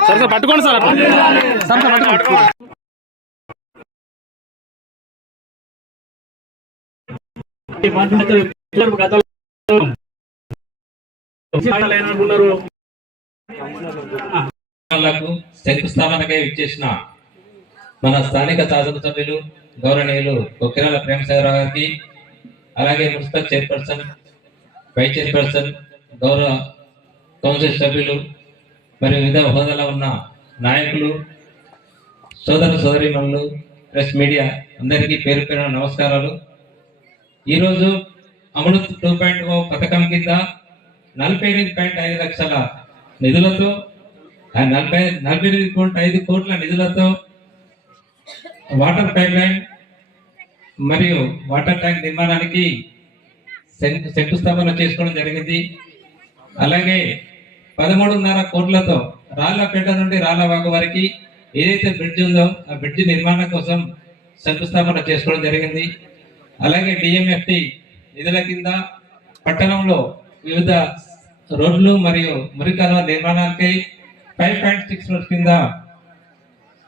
Sir sir పట్టుకోండి sir పట్టుకోండి. శంకుస్థాపనకై విచ్చేసిన మన స్థానిక శాసనసభ్యులు గౌరవనీయులు కొక్కిరాల ప్రేమసాగరరావు గారికి అలాగే మున్సిపల్ చైర్పర్సన్ వైస్ చైర్పర్సన్ గౌరవ కౌన్సిల్ సభ్యులు మరియు వివిధ హోదాలో ఉన్న నాయకులు సోదర సోదరీమణులు ప్రెస్ మీడియా అందరికీ పేరు పేరు నమస్కారాలు. ఈరోజు అమృత్ టూ పాయింట్ ఓ పథకం కింద నలభై ఎనిమిది పాయింట్ ఐదు లక్షల నిధులతో నలభై నలభై ఎనిమిది పాయింట్ ఐదు కోట్ల నిధులతో వాటర్ పైప్ లైన్ మరియు వాటర్ ట్యాంక్ నిర్మాణానికి శంకుస్థాపన చేసుకోవడం జరిగింది. అలాగే పదమూడున్నర కోట్లతో రాళ్ళపేట నుండి రాళ్ళవాగు వరకు ఏదైతే బ్రిడ్జ్ ఉందో ఆ బ్రిడ్జ్ నిర్మాణం కోసం శంకుస్థాపన చేసుకోవడం జరిగింది. అలాగే డిఎంఎఫ్టి నిధుల కింద పట్టణంలో వివిధ రోడ్లు మరియు మురికాల నిర్మాణాలకై ఫైవ్ పాయింట్ సిక్స్ కింద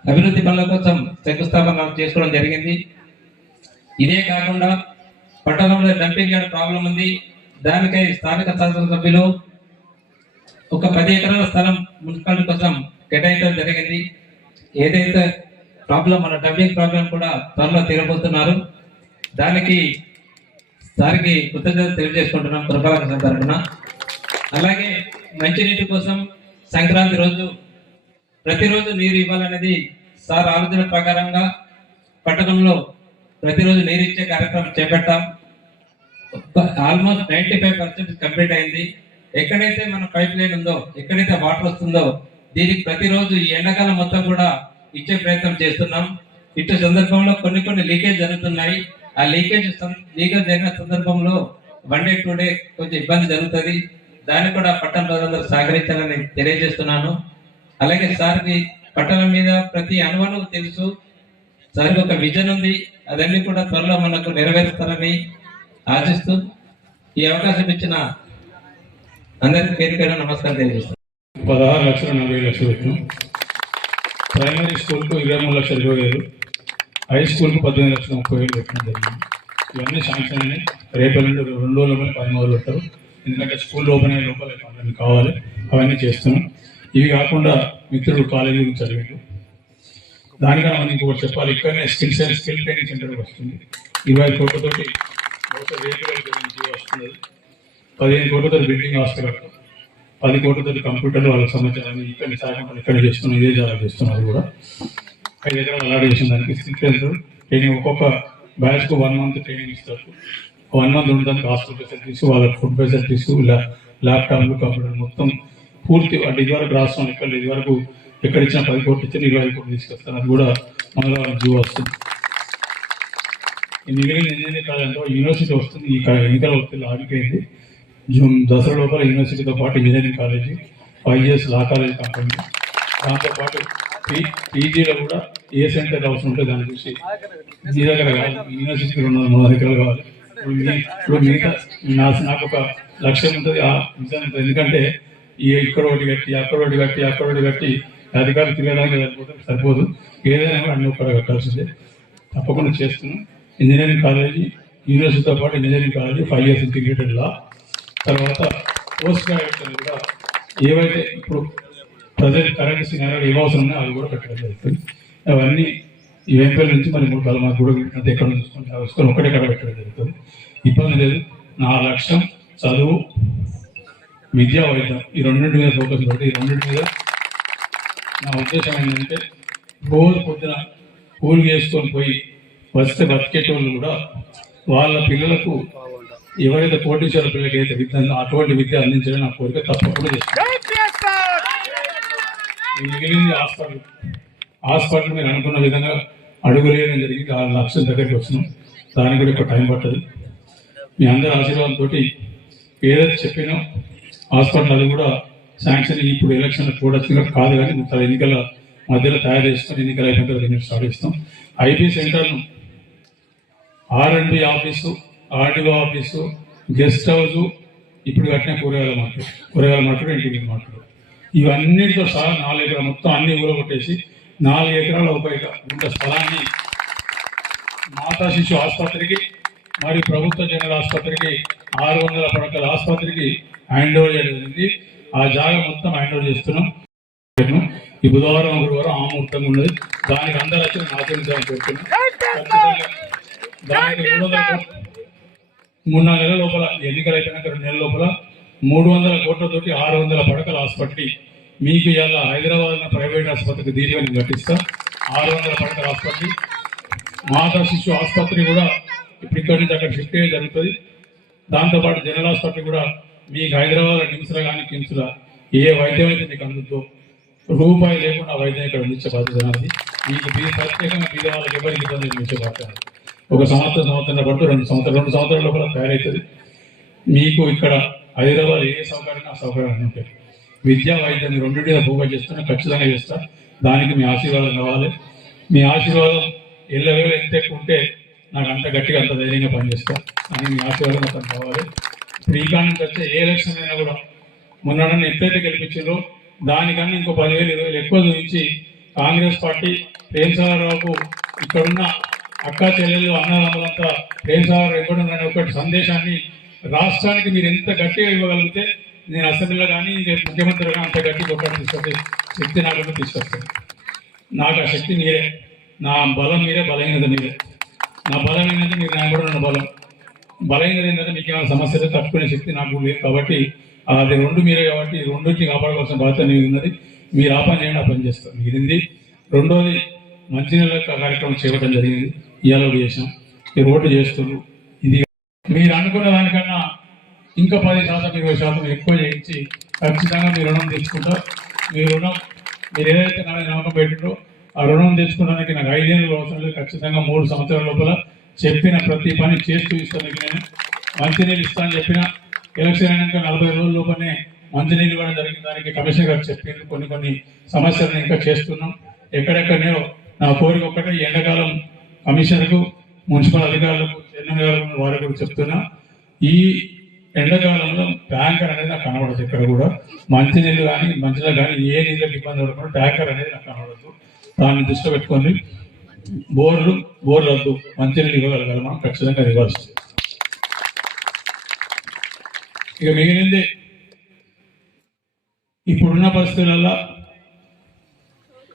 అభివృద్ధి పనుల కోసం శంకుస్థాపన చేసుకోవడం జరిగింది. ఇదే కాకుండా పట్టణంలో డంపింగ్ యార్డ్ ప్రాబ్లం ఉంది. దానికై స్థానిక శాసనసభ్యులు ఒక పది ఎకరాల స్థలం మున్సిపాలిటీ కోసం కేటాయించడం జరిగింది. ఏదైతే ప్రాబ్లం మన డంపింగ్ ప్రాబ్లం కూడా త్వరలో తీరబోతున్నారు. దానికి సారికి కృతజ్ఞత తెలియజేసుకుంటున్నాం పురపాలక తరఫున. అలాగే మంచినీటి కోసం సంక్రాంతి రోజు ప్రతిరోజు నీరు ఇవ్వాలనేది సార్ ఆలోచన ప్రకారంగా పట్టణంలో ప్రతిరోజు నీరు ఇచ్చే కార్యక్రమం చేపట్టాం. Almost ninety five percent complete అయింది. ఎక్కడైతే మన పైప్ లైన్ ఉందో ఎక్కడైతే వాటర్ వస్తుందో దీనికి ప్రతిరోజు ఈ ఎండాకాలం మొత్తం కూడా ఇచ్చే ప్రయత్నం చేస్తున్నాం. ఇటు సందర్భంలో కొన్ని కొన్ని లీకేజ్ జరుగుతున్నాయి. ఆ లీకేజ్ లీకేజ్ జరిగిన సందర్భంలో వన్ డే టూ డే కొంచెం ఇబ్బంది జరుగుతుంది. దాన్ని కూడా పట్టణ ప్రజలందరూ సహకరించాలని తెలియజేస్తున్నాను. అలాగే సార్కి పట్టణం మీద ప్రతి అనుభవం తెలుసు. సార్కి ఒక విజన్ ఉంది. అదన్నీ కూడా త్వరలో మనకు నెరవేరుస్తారని ఆశిస్తూ ఈ అవకాశం ఇచ్చిన అందరికీ పేరు పేరు నమస్కారం తెలియజేస్తాను. పదహారు లక్షలు నలభై లక్షలు పెట్టినాం. ప్రైమరీ స్కూల్కు ఇరవై మూడు లక్షలు ఇరవై వేలు హై స్కూల్కు పద్దెనిమిది లక్షల ముప్పై వేలు పెట్టడం జరిగింది. ఇవన్నీ శాంక్షన్ అని రేపు రెండు రెండు రోజుల లోపల పది రోజులు పెట్టారు ఎందుకంటే స్కూల్ ఓపెన్ అయ్యే లోపల కావాలి. అవన్నీ చేస్తున్నాం. ఇవి కాకుండా మిత్రులు కాలేజీ గురించి చదివారు దానికన్నా మనం ఇంకొకటి చెప్పాలి. ఇక్కడనే skill centre skill training centre వస్తుంది. ఇరవై ఐదు కోట్లతోటి బహుశా రేపు గురించి వస్తుంది పదిహేను కోట్లతో బిల్డింగ్ హాస్పిటల్ పది కోట్లతో కంప్యూటర్లు వాళ్ళకి సంబంధించిన ఇక్కడ విశాఖపట్నం ఇక్కడ చేస్తున్నాం. ఇదే జాగా చేస్తున్నారు కూడా. ఐదు ఎకరాలు అలాట్ చేసిన దానికి స్కిల్ ట్రైనింగ్ ఒక్కొక్క బ్యాచ్కు వన్ మంత్ ట్రైనింగ్ ఇస్తారు. వన్ మంత్ ఉండడానికి హాస్పిటల్ ఫెసిలిటీస్ వాళ్ళకి ఫుడ్ ఫెసిలిటీస్ ల్యాప్టాప్లు కంప్యూటర్ మొత్తం పూర్తి. అంటే ఇదివరకు రాష్ట్రం ఇక్కడ ఇది ఇదివరకు ఎక్కడ ఇచ్చిన పది కోట్లు ఇచ్చిన ఇరవై కోట్లు తీసుకొస్తాను అది కూడా మంగళవారం జీవో వస్తుంది. ఈ మిగిలిన ఇంజనీరింగ్ కాలేజ్ యూనివర్సిటీ వస్తుంది. ఈ ఎన్నికల ఒత్తిడి ఆగిపోయింది. జూన్ దసరా లోపల యూనివర్సిటీతో పాటు engineering college five years law college company. దాంతోపాటు పీ పీజీలో కూడా ఏ సెంటర్ అవసరం ఉంటే దాన్ని చూసి మీ దగ్గర కావాలి. యూనివర్సిటీకి రెండు వందల మూడు ఎకరాలు కావాలి. ఇప్పుడు మీ మిగతా నా నాకు ఒక లక్ష్యం ఉంటుంది. ఆ విజన్ ఉంటుంది ఎందుకంటే ఈ ఇక్కడ ఒకటి కట్టి అక్కడ ఒకటి కట్టి అక్కడ ఒకటి కట్టి అధికారులు తిరగడానికి సరిపోతుంది సరిపోదు. ఏదైనా కూడా అన్ని ఒక్కడ కట్టాల్సిందే. తప్పకుండా చేస్తున్నాం. ఇంజనీరింగ్ కాలేజీ యూనివర్సిటీతో పాటు engineering college five years integrated law తర్వాత పోస్ట్ గ్రాడ్యుయేషన్ కూడా ఏవైతే ఇప్పుడు ప్రజెంట్ కరెంట్ సినారీ ఏం అవసరం ఉన్నాయో అవి కూడా పెట్టడం జరుగుతుంది. అవన్నీ ఈ వెంపల్ నుంచి మరి మూడు కాలం మాకు కూడా ఎక్కడ చూసుకొని చూసుకొని ఒకటే కడ పెట్టడం జరుగుతుంది. ఇబ్బంది లేదు. నా లక్ష్యం చదువు విద్యా వైద్యం ఈ రెండింటి మీద ఫోకస్ పెట్టి ఈ రెండింటి మీద నా ఉద్దేశం ఏంటంటే రోజు పొద్దున పూలు చేసుకొని పోయి వస్తే బతికేటోళ్ళు కూడా వాళ్ళ పిల్లలకు ఎవరైతే కోటీశ్వర పిల్లలకి అయితే విద్య అటువంటి విద్య అందించడం నా కోరిక తప్పకుండా చేస్తాను. మిగిలింది హాస్పిటల్. హాస్పిటల్ మీరు అనుకున్న విధంగా అడుగులేయడం జరిగింది. ఆరు లక్షల దగ్గరికి వచ్చినాం. దానికి కూడా ఇప్పుడు టైం పట్టదు. మీ అందరి ఆశీర్వాదంతో ఏదైతే చెప్పినో హాస్పిటల్ అది కూడా శాంక్షన్ ఇప్పుడు ఎలక్షన్ కూడా వచ్చిన కాదు కానీ ఇంత ఎన్నికల మధ్యలో తయారు చేసుకొని ఎన్నికల అయిపోయిన తర్వాత ఎన్నికలు స్టార్ట్ చేస్తాం ఐటీ సెంటర్ను R and B office RDO office guest house ఇప్పుడు కట్టిన కూరగాయల మార్కెట్ కూరగాయల మార్కెట్ ఇంటికి మార్కెట్. ఇవన్నిటితో సహా నాలుగు ఎకరాలు మొత్తం అన్ని ఊర కొట్టేసి నాలుగు ఎకరాల ఉపయోగ గుంట స్థలాన్ని మాతా శిశు ఆసుపత్రికి మరియు ప్రభుత్వ జనరల్ ఆసుపత్రికి ఆరు వందల పడకల ఆసుపత్రికి హ్యాండ్ ఓవర్ చేయడం జరిగింది. ఆ జాగా మొత్తం హ్యాండ్ ఓవర్ చేస్తున్నాం. ఈ బుధవారం గురువారం ఆమూర్తంగా ఉన్నది. దానికి అందరూ వచ్చి ఆచరించాలని కోరుతున్నాం దానికి మూడు వందల మూడు నాలుగు నెలల లోపల ఎన్నికలు అయిపోయినాక రెండు నెలల లోపల మూడు వందల కోట్లతోటి ఆరు వందల పడకల ఆసుపత్రి మీకు ఇవాళ హైదరాబాద్ ప్రైవేట్ ఆసుపత్రికి దీనిగా నేను కట్టిస్తా. ఆరు వందల పడకల ఆసుపత్రి మాతా శిశు ఆసుపత్రి కూడా ఇప్పుడు ఇక్కడి నుంచి అక్కడ షిఫ్ట్ అయ్యే జరుగుతుంది. దాంతోపాటు జనరల్ హాస్పిటల్ కూడా మీకు హైదరాబాద్ నిమ్స్లో కానీ కిమ్స్లో ఏ వైద్యం అయితే మీకు అందుతో రూపాయి లేకుండా వైద్యం ఇక్కడ అందించే బాధ్యత అనేది మీకు ప్రత్యేకంగా మీద వాళ్ళకి ఎవరికి ఇబ్బంది అందించే బాధ్యత ఒక సంవత్సరం సంవత్సరం పట్టు రెండు సంవత్సరాలు రెండు సంవత్సరాల లోపల తయారవుతుంది మీకు ఇక్కడ హైదరాబాద్ ఏ సౌకర్యం ఆ సౌకర్యాలు ఉంటాయి. విద్యా వైద్యాన్ని రెండింటిగా భూగా చేస్తున్నా ఖచ్చితంగా చేస్తా. దానికి మీ ఆశీర్వాదం కావాలి. మీ ఆశీర్వాదం ఎల్లవేళ ఎంత ఎక్కువ ఉంటే నాకు అంత గట్టిగా అంత ధైర్యంగా పనిచేస్తా. అని మీ ఆశీర్వాదం అతను కావాలి. ఇప్పుడు వచ్చే ఏ ఎలక్షన్ అయినా కూడా మొన్న నన్ను ఎప్పుడైతే గెలిపించారో దానికన్నా ఇంకో పదివేలు ఇరవై వేలు ఎక్కువ చూపించి కాంగ్రెస్ పార్టీ ప్రేమసాగరరావుకు ఇక్కడున్న అక్క చెల్లెళ్ళు అన్నదమ్ములంతా ప్రేమసాగర్ ఎక్కడున్న ఒకటి సందేశాన్ని రాష్ట్రానికి మీరు ఎంత గట్టిగా ఇవ్వగలిగితే నేను అసెంబ్లీలో కానీ రేపు ముఖ్యమంత్రిగా అంత గట్టిగా ఒకటి తీసుకొస్తే శక్తి నాకు తీసుకొస్తాను నాకు ఆ శక్తి మీరే. నా బలం మీరే బలహీనత మీరే. నా బలమైనది మీరు నా కూడా ఉన్న బలం. బలహీనత ఏంటంటే మీకు ఏమైనా సమస్యలు తట్టుకునే శక్తి నాకు లేదు. కాబట్టి అది రెండు మీరే కాబట్టి రెండుకి కాపాడుకోవాల్సిన బాధ్యత మీకు ఉన్నది. మీరు ఆ పని చేయండి ఆ పని చేస్తారు. మిగిలింది రెండోది మంచినీళ్ళ కార్యక్రమం చేయడం జరిగింది. ఇవాళ చేసాం మీరు ఓటు చేస్తున్నారు. ఇది మీరు అనుకున్న దానికన్నా ఇంకా పది శాతం ఇరవై శాతం ఎక్కువ చేయించి ఖచ్చితంగా మీ రుణం తెచ్చుకుంటా మీ రుణం మీరు ఏదైతే నా నమ్మకం పెట్టిండో ఆ రుణం తెచ్చుకోవడానికి నాకు ఐదేళ్ళు అవసరం లేదు. ఖచ్చితంగా మూడు సంవత్సరాల లోపల చెప్పిన ప్రతి పని చేస్తూ ఇస్తాను మీకు నేను. మంచినీళ్ళు ఇస్తానని చెప్పిన ఎలక్షన్ అయినాక నలభై రోజుల లోపలనే మంచినీళ్ళు ఇవ్వడం జరిగింది. దానికి కమిషనర్ గారు చెప్పిండ్రు కొన్ని కొన్ని సమస్యలను ఇంకా చేస్తున్నాం. ఎక్కడెక్కడనే నా కోరిక ఒక్కటే ఎండాకాలం కమిషనర్కు మున్సిపల్ అధికారులకు చైర్మన్ గారు వారికి కూడా చెప్తున్నా. ఈ ఎండాకాలంలో ట్యాంకర్ అనేది నాకు కనబడదు ఇక్కడ కూడా. మంచినీళ్ళు కానీ మంచిలో కానీ ఏ నీళ్ళకి ఇబ్బంది పడకుండా ట్యాంకర్ అనేది నాకు కనబడదు. దాన్ని దృష్టిలో పెట్టుకొని బోర్లు బోర్లు వద్దు మంచినీళ్ళు ఇవ్వగలగాలి మనం ఖచ్చితంగా ఇవ్వాల్సి ఇక మిగిలింది ఇప్పుడున్న పరిస్థితులలో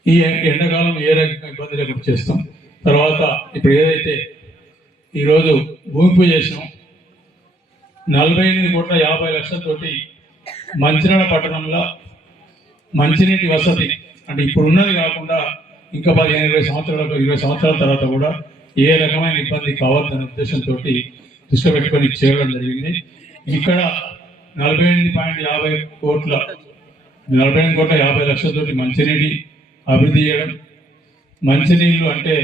ఈ ఎండాకాలం ఏ రకంగా ఇబ్బంది లేకుండా చేస్తాం. తర్వాత ఇప్పుడు ఏదైతే ఈరోజు భూమి పూజ చేసినాం నలభై ఎనిమిది కోట్ల యాభై లక్షలతోటి మంచిర్యాల పట్టణంలో మంచినీటి వసతి అంటే ఇప్పుడు ఉన్నది కాకుండా ఇంకా పదిహేను ఇరవై సంవత్సరాలకు ఇరవై సంవత్సరాల తర్వాత కూడా ఏ రకమైన ఇబ్బంది కావద్దనే ఉద్దేశంతో దృష్టి పెట్టుకొని చేయడం జరిగింది. ఇక్కడ నలభై ఎనిమిది పాయింట్ యాభై కోట్ల నలభై ఎనిమిది కోట్ల యాభై లక్షలతోటి మంచినీటి అభివృద్ధి చేయడం. మంచినీళ్ళు అంటే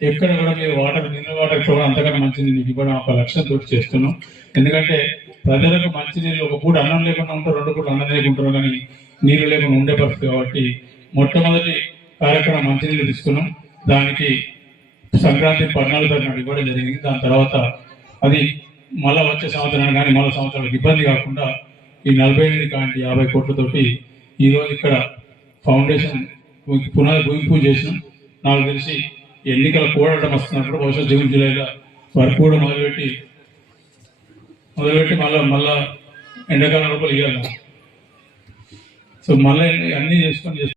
ఎక్కడ కూడా మీరు వాటర్ మినరల్ వాటర్ కూడా అంతకన్నా మంచినీళ్ళు మీకు ఇవ్వడం ఒక లక్ష్యంతో చేస్తున్నాం. ఎందుకంటే ప్రజలకు మంచినీళ్ళు ఒక పూట అన్నం లేకుండా ఉంటారు రెండు పూట అన్నం లేకుంటారు కానీ నీళ్ళు లేకుండా ఉండే పరిస్థితి కాబట్టి మొట్టమొదటి కార్యక్రమం మంచినీళ్ళు తీసుకున్నాం. దానికి సంక్రాంతి పద్నాలుగు తారీఖు ఇవ్వడం జరిగింది. దాని తర్వాత అది మళ్ళా వచ్చే సంవత్సరానికి కానీ మళ్ళా సంవత్సరాలకు ఇబ్బంది కాకుండా ఈ నలభై ఎనిమిది కాంటి యాభై కోట్లతోటి ఈరోజు ఇక్కడ ఫౌండేషన్ పునాది భూమి పూజ చేసినాం. నాకు తెలిసి ఎన్నికల కూడటం వస్తున్నప్పుడు బహుశా జూన్ జూలైలో వర్క్ కూడా మొదలుపెట్టి మొదలుపెట్టి మళ్ళా మళ్ళా ఎండాకాలం లోపల ఇవ్వాలి సో మళ్ళీ అన్నీ చేసుకొని చేసుకొని